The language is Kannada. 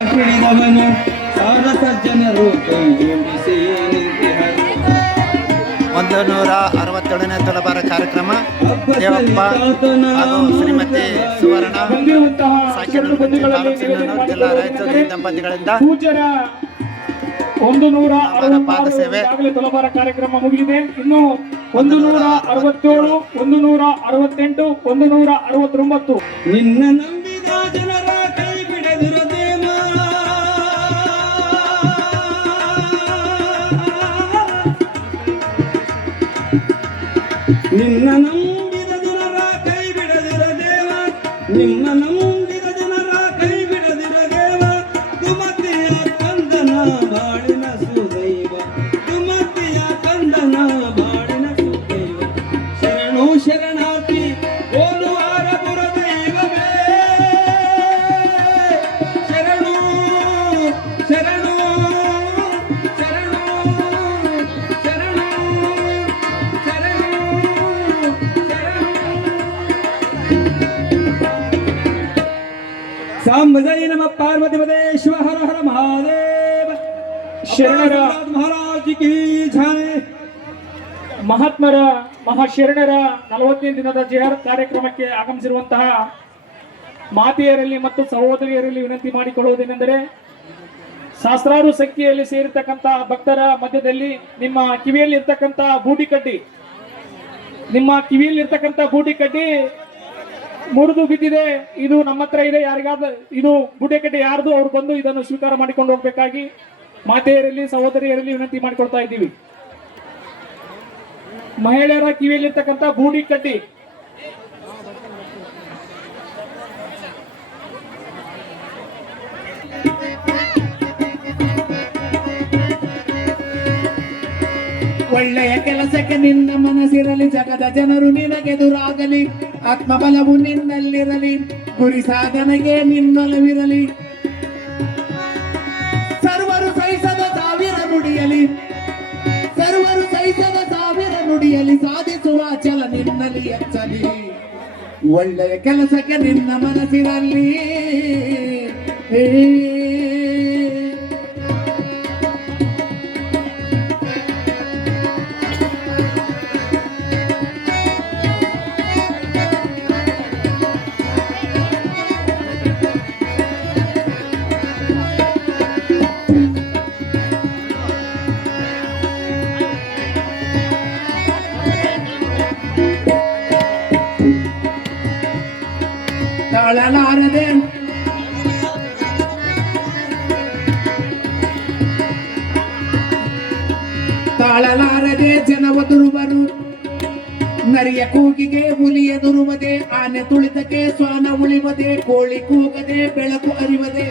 ಹಿಡಿದವನು ಸಾರಸ ಜನರು ಕೈ ಜೋಡಿಸಿ ನಿಂತಿಹರು. 167ನೇ ತುಲಾಭಾರ ಕಾರ್ಯಕ್ರಮ ದೇವಪ್ಪ ಹಾಗೂ ಶ್ರೀಮತಿ ಸುವರ್ಣ ಜಿಲ್ಲಾ ರಾಯಚೂರು ದಂಪತಿಗಳಿಂದ ಪಾದ ಸೇವೆ ತುಲಾಭಾರ ಕಾರ್ಯಕ್ರಮ ಮುಗಿದಿದೆ. ಇನ್ನು 167, 168, 169 ನಿನ್ನ ನಂಬಿದ ಜನರ ಕೈ ಬಿಡದಿರದೇಮ, ನಿನ್ನ ನಂಬಿದ ಜನರ ಕೈ ಬಿಡದಿರ ದೇವ, ನಿನ್ನ ನಂಬಿದ ಜನರ ಕೈ ಬಿಡದಿರ ದೇವ. ತುಮತಿಯ ಕಂದನ ಬಾಳಿನ ಸುದೈವ, ತುಮತಿಯ ಕಂದನ ಬಾಳಿನ ಸುದೈವ. ಶರಣು ಶರಣಾರ್ಥಿ ಓಲುವಾರ ಪುರ ದೈವವೇ, ಶರಣು ಶರಣು ಶರಣು ಶರಣು ಶರಣು ಸಾಂಬಜೈ ನಮ ಪಾರ್ವತಿ ಪದೇ ಶಿವ ಹರ ಹರ ಮಹಾದೇವ. ಶರಣರ ಮಹಾರಾಜ್ ಕಿ ಜೈ. ಮಹಾತ್ಮರ ಮಹಾಶರಣರ 40ನೇ ದಿನದ ಜಿಯಾರತ್ ಕಾರ್ಯಕ್ರಮಕ್ಕೆ ಆಗಮಿಸಿರುವಂತಹ ಮಾತೆಯರಲ್ಲಿ ಮತ್ತು ಸಹೋದರಿಯರಲ್ಲಿ ವಿನಂತಿ ಮಾಡಿಕೊಳ್ಳುವುದೇನೆಂದರೆ, ಸಹಸ್ರಾರು ಸಂಖ್ಯೆಯಲ್ಲಿ ಸೇರಿರ್ತಕ್ಕಂತಹ ಭಕ್ತರ ಮಧ್ಯದಲ್ಲಿ ನಿಮ್ಮ ಕಿವಿಯಲ್ಲಿ ಇರ್ತಕ್ಕಂಥ ಬೂಟಿ ಕಡ್ಡಿ, ನಿಮ್ಮ ಕಿವಿಯಲ್ಲಿ ಇರ್ತಕ್ಕಂಥ ಬೂಟಿ ಕಡ್ಡಿ ಮುರಿದು ಬಿದ್ದಿದೆ. ಇದು ನಮ್ಮ ಹತ್ರ ಇದೆ. ಯಾರಿಗಾದ ಇದು ಬೂಟಿ ಕಡ್ಡಿ ಯಾರ್ದು ಅವ್ರು ಬಂದು ಇದನ್ನು ಸ್ವೀಕಾರ ಮಾಡಿಕೊಂಡು ಹೋಗ್ಬೇಕಾಗಿ ಮಾತೆಯರಲ್ಲಿ ಸಹೋದರಿಯರಲ್ಲಿ ವಿನಂತಿ ಮಾಡಿಕೊಳ್ತಾ ಇದ್ದೀವಿ. ಮಹಿಳೆಯರ ಕಿವಿಯಲ್ಲಿರ್ತಕ್ಕಂಥ ಬೂಟಿ ಕಡ್ಡಿ ಒಳ್ಳೆಯ ಕೆಲಸಕ್ಕೆ ನಿನ್ನ ಮನಸ್ಸಿರಲಿ, ಜಗದ ಜನರು ನಿನಗೆದುರಾಗಲಿ, ಆತ್ಮಬಲವು ನಿನ್ನಲ್ಲಿರಲಿ, ಗುರಿ ಸಾಧನೆಗೆ ನಿನ್ನೊಲವಿರಲಿ. ಸರ್ವರು ಸಹಿಸದ ಸಾವಿರ ನುಡಿಯಲಿ, ಸರ್ವರು ಸಹಿಸದ ಸಾವಿರ ನುಡಿಯಲಿ, ಸಾಧಿಸುವ ಛಲ ನಿನ್ನಲ್ಲಿ ಹೆಚ್ಚಲಿ. ಒಳ್ಳೆಯ ಕೆಲಸಕ್ಕೆ ನಿನ್ನ ಮನಸ್ಸಿರಲಿ. ತಾಳಲಾರದೆ ತಾಳಲಾರದೆ ಜನವದುರುವರು, ನರಿಯ ಕೂಗಿಗೆ ಹುಲಿ ಎದುರುವುದೇ, ಆನೆ ತುಳಿತಕ್ಕೆ ಶ್ವಾನ ಉಳಿವದೆ, ಕೋಳಿ ಕೂಗದೆ ಬೆಳಕು ಅರಿವದೆ.